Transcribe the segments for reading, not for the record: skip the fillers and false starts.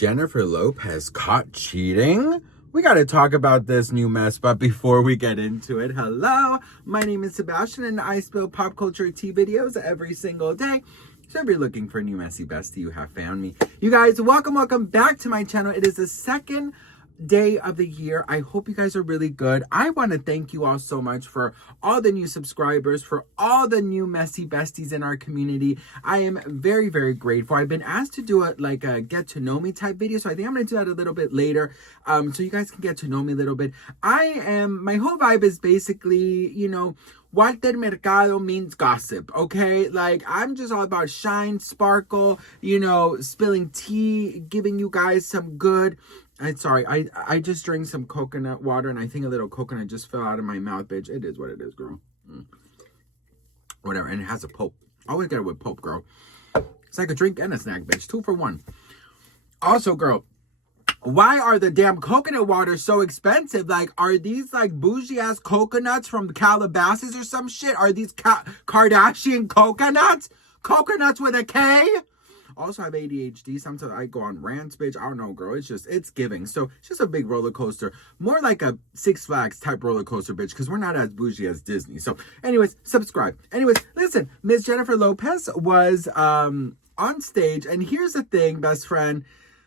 Jennifer Lopez caught cheating? We got to talk about this new mess, but before we get into it, hello, my name is Sebastian and I spill pop culture tea videos every single day. So if you're looking for a new messy bestie, you have found me. You guys, welcome back to my channel. It is the second day of the year. I hope you guys are really good. I want to thank you all so much for all the new subscribers, for all the new messy besties in our community. I am very, very grateful. I've been asked to do a get to know me type video, so I think I'm going to do that a little bit later, so you guys can get to know me a little bit. My whole vibe is basically, Walter Mercado means gossip, okay? Like, I'm just all about shine, sparkle, spilling tea, giving you guys some good... I just drank some coconut water, and I think a little coconut just fell out of my mouth, bitch. It is what it is, girl. Whatever, and it has a pulp. Always get it with pulp, girl. It's like a drink and a snack, bitch. 2 for 1. Also, girl, why are the damn coconut waters so expensive? Like, are these like bougie-ass coconuts from Calabasas or some shit? Are these Kardashian coconuts? Coconuts with a K? Also, I have ADHD. Sometimes I go on rants, bitch. I don't know, girl. It's giving. So, it's just a big roller coaster. More like a Six Flags type roller coaster, bitch. Because we're not as bougie as Disney. So, anyways, subscribe. Anyways, listen. Miss Jennifer Lopez was on stage. And here's the thing, best friend.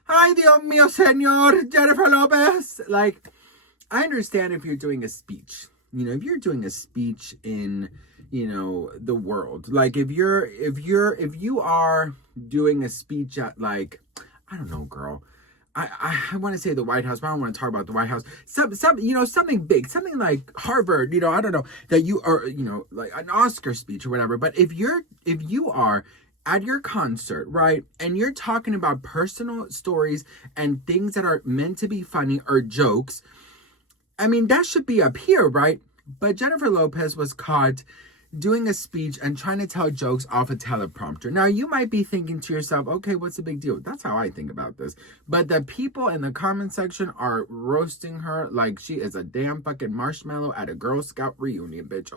Ay, Dios mío, señor. Jennifer Lopez. Like, I understand if you're doing a speech. If you're doing a speech in... the world, like if you are doing a speech at, like, I don't know, girl, I want to say the White House, but I don't want to talk about the White House. Something big, something like Harvard, I don't know, that you are, like an Oscar speech or whatever. But if you are at your concert, right, and you're talking about personal stories and things that are meant to be funny or jokes, I mean, that should be up here, right? But Jennifer Lopez was caught doing a speech and trying to tell jokes off a teleprompter. Now, you might be thinking to yourself, okay, what's the big deal? That's how I think about this. But the people in the comment section are roasting her like she is a damn fucking marshmallow at a Girl Scout reunion, bitch.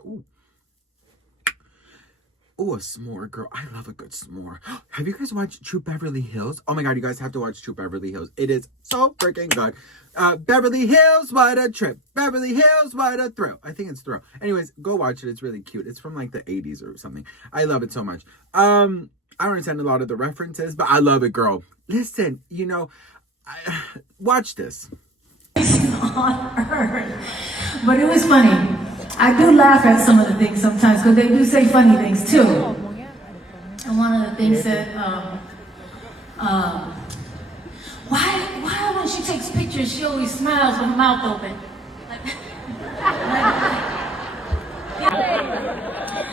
Ooh, a s'more, girl. I love a good s'more. Have you guys watched True Beverly Hills? Oh my God, you guys have to watch True Beverly Hills. It is so freaking good. Beverly Hills, what a trip. Beverly Hills, what a thrill. I think it's thrill. Anyways, go watch it. It's really cute. It's from like the 80s or something. I love it so much. I don't understand a lot of the references, but I love it, girl. Listen, watch this. On earth. But it was funny. I do laugh at some of the things sometimes because they do say funny things too. And one of the things that, why when she takes pictures, she always smiles with her mouth open?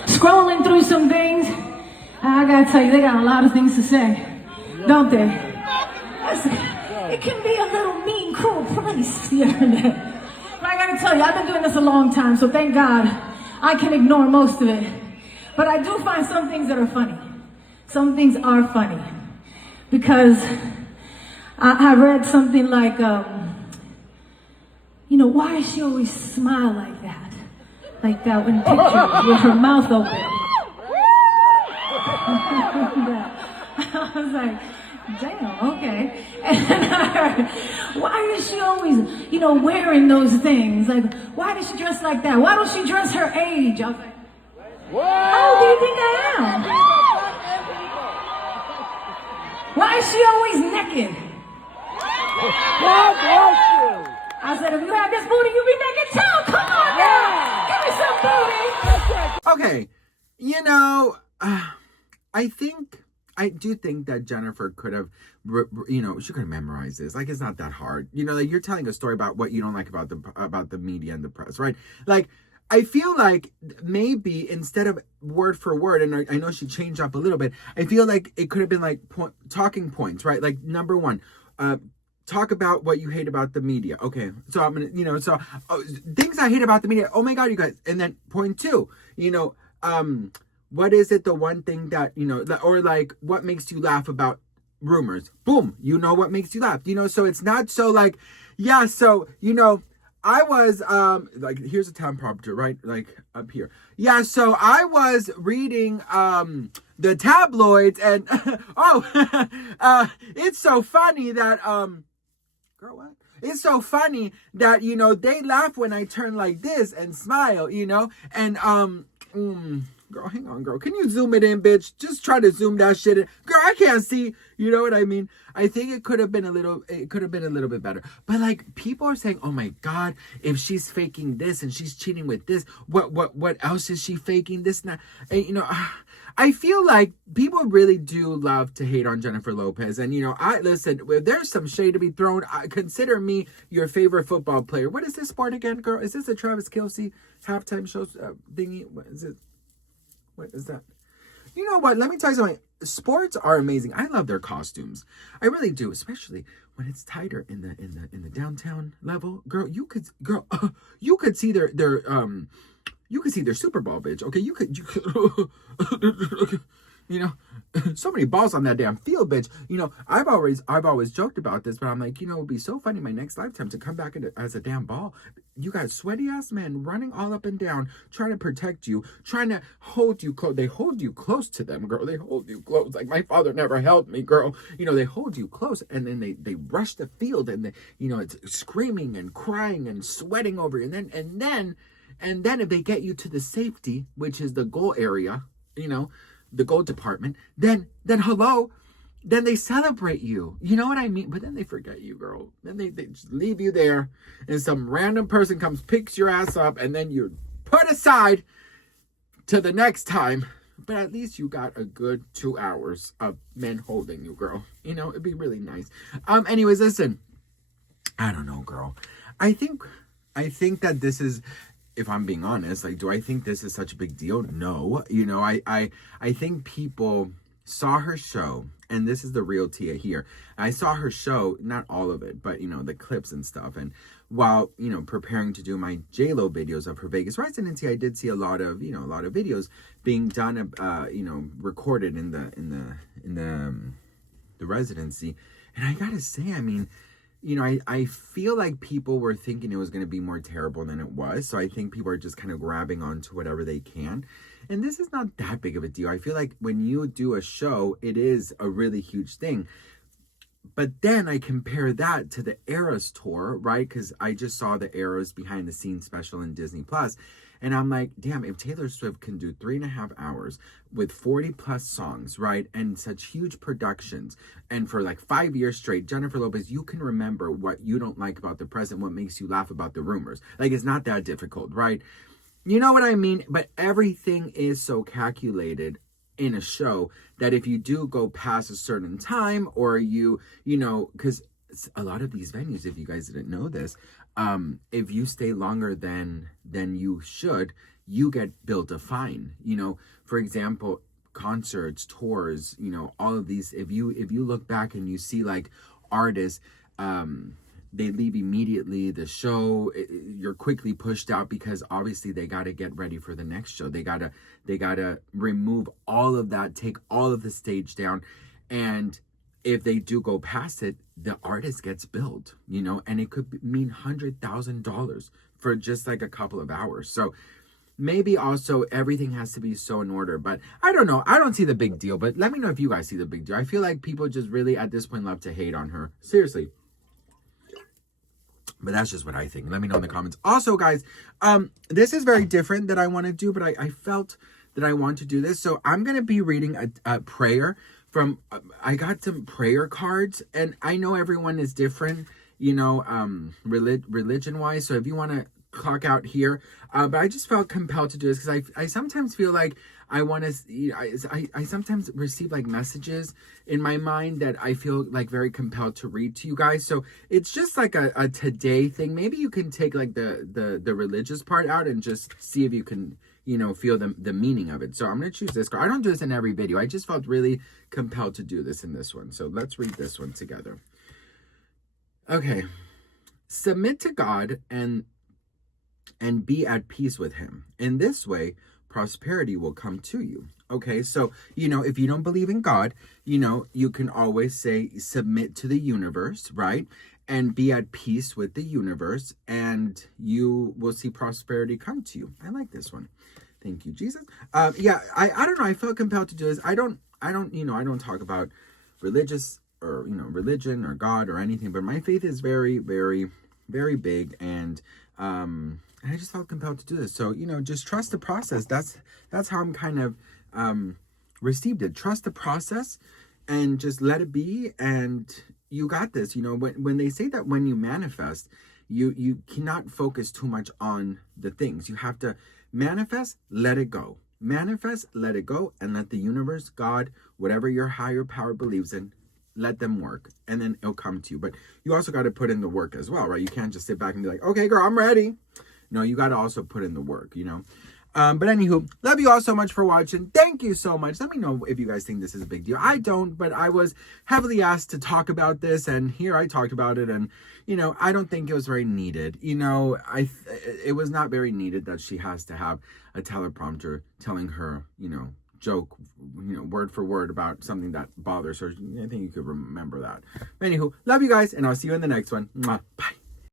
Scrolling through some things, I gotta tell you, they got a lot of things to say, don't they? It can be a little mean, cruel place, the internet. But I gotta tell you, I've been doing this a long time, so thank God I can ignore most of it. But I do find some things that are funny. Some things are funny. Because I read something like, why does she always smile like that? Like that in pictures with her mouth open. I was like, damn, okay. And then I heard, why is she always, wearing those things? Like, why does she dress like that? Why don't she dress her age? I was like, how do you think I am? Why is she always naked? God bless you. I said, if you have this booty, you be naked too. Come on now. Give me some booty. Okay, I do think that Jennifer could have, she could have memorized this. Like, it's not that hard. Like, you're telling a story about what you don't like about the media and the press, right? Like, I feel like maybe instead of word for word, and I know she changed up a little bit, I feel like it could have been like talking points, right? Like, number 1, talk about what you hate about the media. Okay, so I'm gonna, things I hate about the media. Oh my God, you guys. And then point 2, what is it, the one thing that, or like, what makes you laugh about rumors? Boom, what makes you laugh, so it's not so like, yeah, so, I was like, here's a teleprompter, right? Like up here. Yeah, so I was reading the tabloids, and it's so funny that girl, what? It's so funny that, you know, they laugh when I turn like this and smile, you know? And girl, hang on, girl. Can you zoom it in, bitch? Just try to zoom that shit in. Girl, I can't see. You know what I mean? I think it could have been a little bit better. But like, people are saying, oh my God, if she's faking this and she's cheating with this, what else is she faking? This, not, and, you know, I feel like people really do love to hate on Jennifer Lopez. And, you know, listen, if there's some shade to be thrown, consider me your favorite football player. What is this sport again, girl? Is this a Travis Kelce halftime show thingy? What is it? What is that? You know what? Let me tell you something. Sports are amazing. I love their costumes. I really do, especially when it's tighter in the downtown level. Girl, you could see their you could see their Super Bowl, bitch. Okay, you could you know, so many balls on that damn field, bitch. You know, I've always joked about this, but I'm like, you know, it'd be so funny my next lifetime to come back as a damn ball. You got sweaty ass men running all up and down, trying to protect you, trying to hold you close. They hold you close to them, girl. They hold you close. Like my father never held me, girl. You know, they hold you close, and then they rush the field, and they, you know, it's screaming and crying and sweating over you. And then if they get you to the safety, which is the goal area, you know, the goal department, then hello, then they celebrate you. You know what I mean? But then they forget you, girl. Then they just leave you there, and some random person comes, picks your ass up, and then you're put aside to the next time. But at least you got a good 2 hours of men holding you, girl. You know, it'd be really nice. Anyways, listen, I don't know, girl. I think that this is, if I'm being honest, like, do I think this is such a big deal? No. You know, I think people saw her show, and this is the real Tia here. I saw her show, not all of it, but, you know, the clips and stuff. And while, you know, preparing to do my J-Lo videos of her Vegas residency, I did see a lot of videos being done, you know, recorded in the residency. And I gotta say, I mean, you know, I feel like people were thinking it was going to be more terrible than it was. So I think people are just kind of grabbing onto whatever they can. And this is not that big of a deal. I feel like when you do a show, it is a really huge thing. But then I compare that to the Eras tour, right? Because I just saw the Eras behind the scenes special in Disney Plus. And I'm like, damn, if Taylor Swift can do 3.5 hours with 40 plus songs, right? And such huge productions, and for like 5 years straight, Jennifer Lopez, you can remember what you don't like about the present, what makes you laugh about the rumors. Like, it's not that difficult, right? You know what I mean? But everything is so calculated in a show that if you do go past a certain time, or you know, because a lot of these venues, if you guys didn't know this, if you stay longer than you should, you get billed a fine. You know, for example, concerts, tours, you know, all of these, if you look back and you see like artists, they leave immediately. The show, you're quickly pushed out because obviously they got to get ready for the next show. They gotta remove all of that, take all of the stage down. And if they do go past it, the artist gets billed, you know, and it could mean $100,000 for just like a couple of hours. So maybe also everything has to be so in order, but I don't know. I don't see the big deal, but let me know if you guys see the big deal. I feel like people just really at this point love to hate on her. Seriously. But that's just what I think. Let me know in the comments. Also, guys, this is very different that I want to do, but I felt that I want to do this. So I'm going to be reading a prayer from, I got some prayer cards, and I know everyone is different, you know, religion-wise. So if you want to clock out here, but I just felt compelled to do this because I sometimes feel like I want to, you know, I sometimes receive like messages in my mind that I feel like very compelled to read to you guys. So it's just like a today thing. Maybe you can take like the religious part out and just see if you can, you know, feel the meaning of it. So I'm going to choose this card. I don't do this in every video. I just felt really compelled to do this in this one. So let's read this one together. Okay. Submit to God and be at peace with him. In this way, prosperity will come to you. Okay, so, you know, if you don't believe in God, you know, you can always say, submit to the universe, right? And be at peace with the universe, and you will see prosperity come to you. I like this one. Thank you, Jesus. Yeah, I don't know. I felt compelled to do this. I don't, you know, I don't talk about religious or, you know, religion or God or anything, but my faith is very, very, very big. And I just felt compelled to do this. So, you know, just trust the process. That's how I'm kind of received it. Trust the process and just let it be. And you got this. You know, when they say that when you manifest, you cannot focus too much on the things. You have to manifest, let it go. Manifest, let it go, and let the universe, God, whatever your higher power believes in, let them work, and then it'll come to you. But you also got to put in the work as well, right? You can't just sit back and be like, okay, girl, I'm ready. No, you got to also put in the work, you know? But anywho, love you all so much for watching. Thank you so much. Let me know if you guys think this is a big deal. I don't, but I was heavily asked to talk about this, and here I talked about it, and, you know, I don't think it was very needed. You know, it was not very needed that she has to have a teleprompter telling her, you know, joke, you know, word for word about something that bothers her. I think you could remember that. But anywho, love you guys, and I'll see you in the next one. Mwah. Bye.